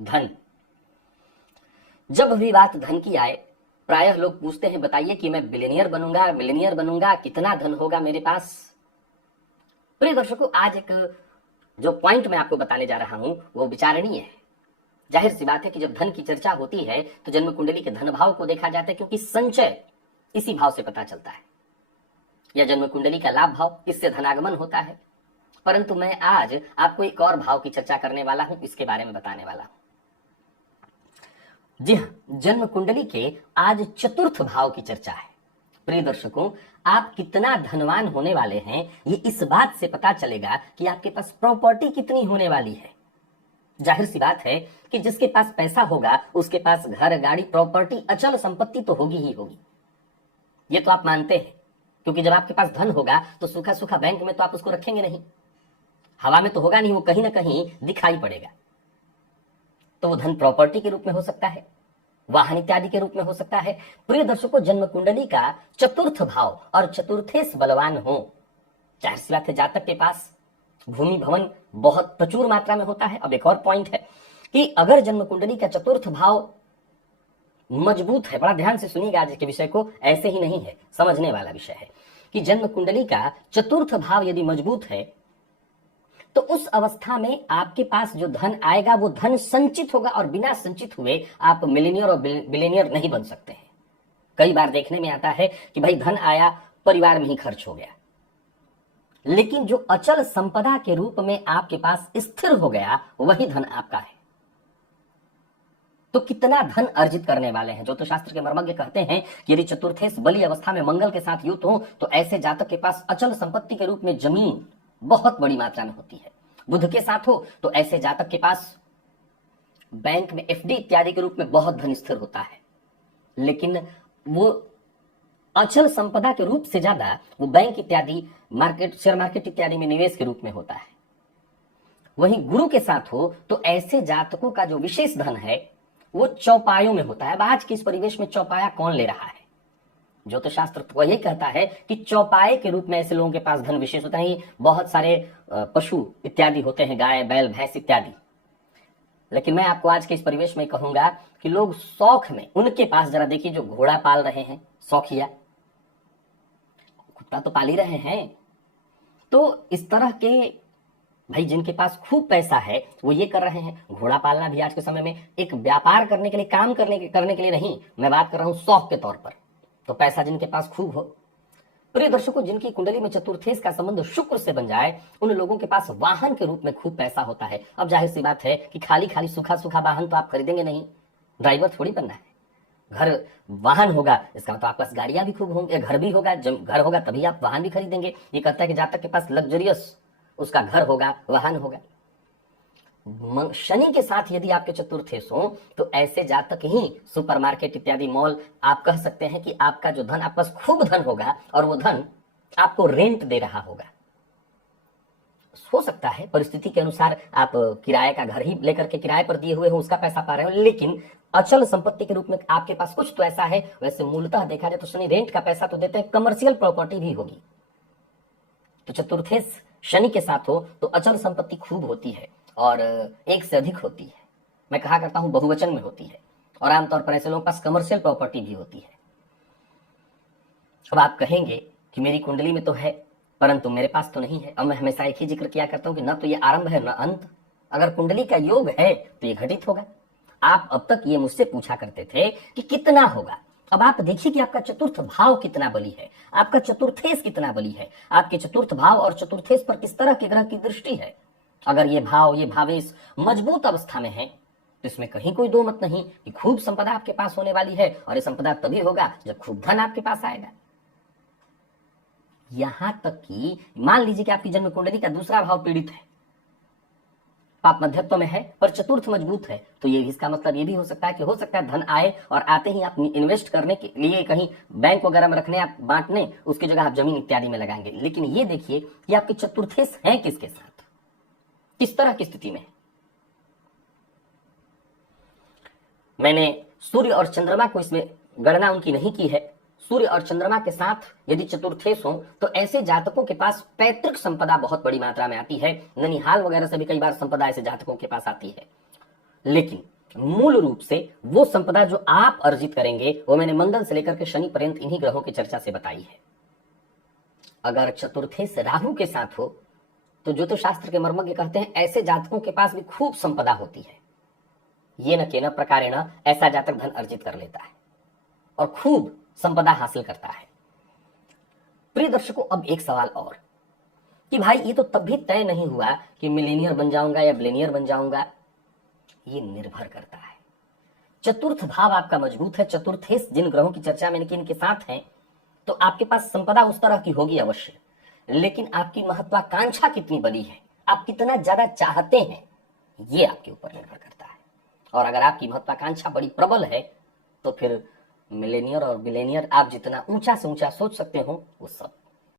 धन। जब भी बात धन की आए, प्रायः लोग पूछते हैं बताइए कि मैं बिलियनियर बनूंगा, मिलियनियर बनूंगा, कितना धन होगा मेरे पास। प्रिय दर्शकों, आज एक जो पॉइंट मैं आपको बताने जा रहा हूं वो विचारणीय है। जाहिर सी बात है कि जब धन की चर्चा होती है तो जन्म कुंडली के धन भाव को देखा जाता है, क्योंकि संचय इसी भाव से पता चलता है, या जन्म कुंडली का लाभ भाव, इससे धनागमन होता है। परंतु मैं आज आपको एक और भाव की चर्चा करने वाला हूं, इसके बारे में बताने वाला हूं। जी हाँ, जन्म कुंडली के आज चतुर्थ भाव की चर्चा है। प्रिय दर्शकों, आप कितना धनवान होने वाले हैं ये इस बात से पता चलेगा कि आपके पास प्रॉपर्टी कितनी होने वाली है। जाहिर सी बात है कि जिसके पास पैसा होगा उसके पास घर, गाड़ी, प्रॉपर्टी, अचल संपत्ति तो होगी ही होगी। ये तो आप मानते हैं, क्योंकि जब आपके पास धन होगा तो सूखा सूखा बैंक में तो आप उसको रखेंगे नहीं, हवा में तो होगा नहीं, वो कहीं ना कहीं दिखाई पड़ेगा। तो वो धन प्रॉपर्टी के रूप में हो सकता है, वाहन इत्यादि के रूप में हो सकता है। प्रिय दर्शकों, जन्म कुंडली का चतुर्थ भाव और चतुर्थेश बलवान हो, जाहिर सी बात है जातक के पास भूमि भवन बहुत प्रचुर मात्रा में होता है। अब एक और पॉइंट है कि अगर जन्म कुंडली का चतुर्थ भाव मजबूत है, बड़ा ध्यान से सुनिएगा आज के विषय को, ऐसे ही नहीं है, समझने वाला विषय है कि जन्म कुंडली का चतुर्थ भाव यदि मजबूत है तो उस अवस्था में आपके पास जो धन आएगा वो धन संचित होगा, और बिना संचित हुए आप मिलियनियर और बिलियनियर नहीं बन सकते हैं। कई बार देखने में आता है कि भाई धन आया, परिवार में ही खर्च हो गया, लेकिन जो अचल संपदा के रूप में आपके पास स्थिर हो गया वही धन आपका है। तो कितना धन अर्जित करने वाले हैं? ज्योतिष शास्त्र के मर्मज्ञ कहते हैं कि यदि चतुर्थेश बली अवस्था में मंगल के साथ युक्त हो तो ऐसे जातक के पास अचल संपत्ति के रूप में जमीन बहुत बड़ी मात्रा में होती है। बुध के साथ हो तो ऐसे जातक के पास बैंक में एफडी इत्यादि के रूप में बहुत धन स्थिर होता है, लेकिन वो अचल संपदा के रूप से ज्यादा वो बैंक इत्यादि, मार्केट, शेयर मार्केट इत्यादि में निवेश के रूप में होता है। वहीं गुरु के साथ हो तो ऐसे जातकों का जो विशेष धन है वो चौपायों में होता है। अब आज के इस परिवेश में चौपाया कौन ले रहा है? ज्योतिष शास्त्र तो यही कहता है कि चौपाए के रूप में ऐसे लोगों के पास धन विशेष होता है। बहुत सारे पशु इत्यादि होते हैं, गाय, बैल, भैंस इत्यादि, लेकिन मैं आपको आज के इस परिवेश में कहूंगा कि लोग शौक में, उनके पास जरा देखिए जो घोड़ा पाल रहे हैं, शौकिया, कुत्ता तो पाल ही रहे हैं। तो इस तरह के भाई जिनके पास खूब पैसा है वो ये कर रहे हैं। घोड़ा पालना भी आज के समय में एक व्यापार करने के लिए, काम करने के लिए नहीं, मैं बात कर रहा हूं शौक के तौर पर। तो पैसा जिनके पास खूब हो, प्रिय दर्शकों, जिनकी कुंडली में चतुर्थेश का संबंध शुक्र से बन जाए, उन लोगों के पास वाहन के रूप में खूब पैसा होता है। अब जाहिर सी बात है कि खाली खाली सूखा सूखा वाहन तो आप खरीदेंगे नहीं, ड्राइवर थोड़ी बनना है। घर, वाहन होगा, इसका मतलब आपके पास गाड़ियां भी खूब होंगे, घर भी होगा, घर होगा तभी आप वाहन भी खरीदेंगे। ये कहता है कि जातक के पास लग्जरियस उसका घर होगा, वाहन होगा। शनि के साथ यदि आपके चतुर्थेश हो तो ऐसे जातक ही सुपरमार्केट इत्यादि, मॉल, आप कह सकते हैं कि आपका जो धन, आपके पास खूब धन होगा और वो धन आपको रेंट दे रहा होगा। हो सकता है परिस्थिति के अनुसार आप किराए का घर ही लेकर के किराए पर दिए हुए हो, उसका पैसा पा रहे हो, लेकिन अचल संपत्ति के रूप में आपके पास कुछ तो ऐसा है। वैसे मूलतः देखा जाए तो शनि रेंट का पैसा तो देते हैं, कमर्शियल प्रॉपर्टी भी होगी। तो चतुर्थेश शनि के साथ हो तो अचल संपत्ति खूब होती है और एक से अधिक होती है। मैं कहा करता हूं बहुवचन में होती है, और आमतौर पर ऐसे लोगों के पास कमर्शियल प्रॉपर्टी भी होती है। अब आप कहेंगे कि मेरी कुंडली में तो है परंतु मेरे पास तो नहीं है। अब मैं हमेशा एक ही जिक्र किया करता हूं कि न तो ये आरंभ है न अंत। अगर कुंडली का योग है तो ये घटित होगा। आप अब तक ये मुझसे पूछा करते थे कि कितना होगा। अब आप देखिए कि आपका चतुर्थ भाव कितना बली है, आपका चतुर्थेश कितना बली है, आपके चतुर्थ भाव और चतुर्थेश पर किस तरह के ग्रह की दृष्टि है। अगर ये भाव, ये भावेश मजबूत अवस्था में है तो इसमें कहीं कोई दो मत नहीं कि खूब संपदा आपके पास होने वाली है, और ये संपदा तभी होगा जब खूब धन आपके पास आएगा। यहां तक कि मान लीजिए कि आपकी जन्म कुंडली का दूसरा भाव पीड़ित है, पाप मध्यत्व में है पर चतुर्थ मजबूत है, तो ये इसका मतलब ये भी हो सकता है कि हो सकता है धन आए और आते ही आप इन्वेस्ट करने के लिए कहीं बैंक वगैरह में रखने, आप बांटने, उसकी जगह आप जमीन इत्यादि में लगाएंगे। लेकिन ये देखिए कि आपके चतुर्थेश हैं किसके साथ, किस तरह की स्थिति में। मैंने सूर्य और चंद्रमा को इसमें गणना उनकी नहीं की है। सूर्य और चंद्रमा के साथ यदि चतुर्थेश हो तो ऐसे जातकों के पास पैतृक संपदा बहुत बड़ी मात्रा में आती है। ननिहाल वगैरह से भी कई बार संपदा ऐसे जातकों के पास आती है। लेकिन मूल रूप से वो संपदा जो आप अर्जित करेंगे वो मैंने मंगल से लेकर के शनि पर्यंत इन्हीं ग्रहों की चर्चा से बताई है। अगर चतुर्थे से राहु के साथ हो तो ज्योतिष शास्त्र के मर्मज्ञ कहते हैं ऐसे जातकों के पास भी खूब संपदा होती है। ये न केन प्रकारेण ऐसा जातक धन अर्जित कर लेता है और खूब संपदा हासिल करता है। प्रिय दर्शकों, अब एक सवाल और कि भाई ये तो तब भी तय नहीं हुआ कि मिलेनियर बन जाऊंगा या बिलेनियर बन जाऊंगा। ये निर्भर करता है। चतुर्थ भाव आपका मजबूत है, चतुर्थेश जिन ग्रहों की चर्चा मैंने की इनके साथ है, तो आपके पास संपदा उस तरह की होगी अवश्य, लेकिन आपकी महत्वाकांक्षा कितनी बड़ी है, आप कितना ज्यादा चाहते हैं, ये आपके ऊपर निर्भर करता है। और अगर आपकी महत्वाकांक्षा बड़ी प्रबल है तो फिर मिलेनियर और बिलेनियर आप जितना ऊंचा से ऊंचा सोच सकते हो वो सब